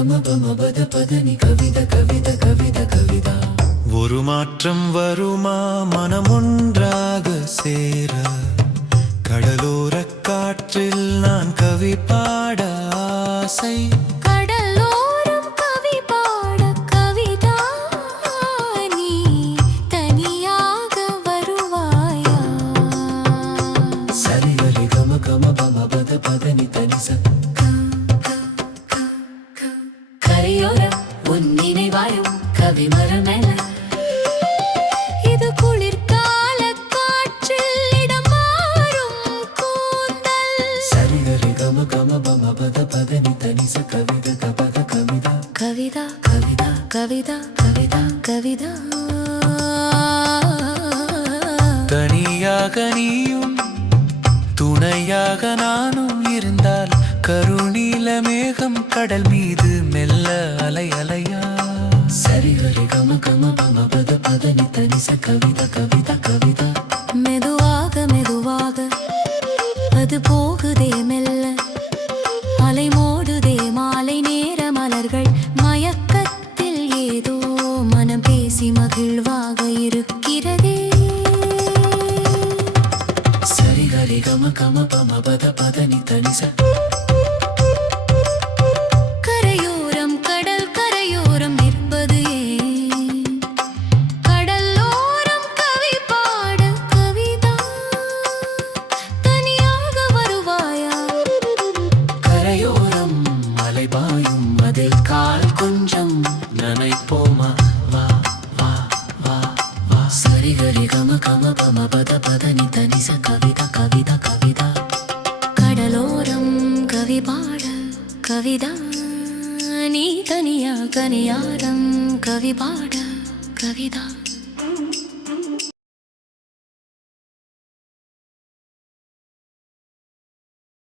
கம பம பத பதனி கவித கவித கவித கவிதா. ஒரு மாற்றம் வருமா மனமொன்றாக சேர, கடலோர காற்றில் நான் கவி பாட ஆசை. கடலோரம் கவி பாட கவிதா, நீ தனியாக வருவாயா? சரிகரி கம கம பம பத பதனி தனிச. கரையோரம் உன் நினைவாயும் கவி மரமென. இது குளிர்கால காற்றில் இடம் மாறும் கூந்தல். சரிகரி கம கம பம பத பதனி தனிச கவித கபத கவிதா. கவிதா கவிதா கவிதா கவிதா. கவிதா. தனியாக நீயும் துணையாக நானும் இருந்தால், கருநீல மேகம் கடல் மீது மெல்ல அலை அலையா. சரிகரி கம கம பம பத பதனி தனிச கவித கவிதா கவிதா. மெதுவாக மெதுவாக அது போகுதே மெல்ல, அலை மோடுதே மாலை நேர மலர்கள் மயக்கத்தில் ஏதோ மனம் பேசி மகிழ்வாக இருக்கிறதே. சரிகரி கம கம பம பத பதனி தனிச. கரையோரம் கடல் கரையோரம் நிற்பது ஏன்? கடலோரம் கவி பாட கவிதா, தனியாக வருவாயா? கரையோரம் அலைபாயும் அதில் கால் கொஞ்சம் நனைப்போமா? வா வா வா வா. சரிகரி கம கம பம பத பதனி தனிச கவிதா கவிதா கவிதா. கடலோரம் கவி பாட கவிதா, நீ தனியா கனியாரம் கவி பாட கவிதா.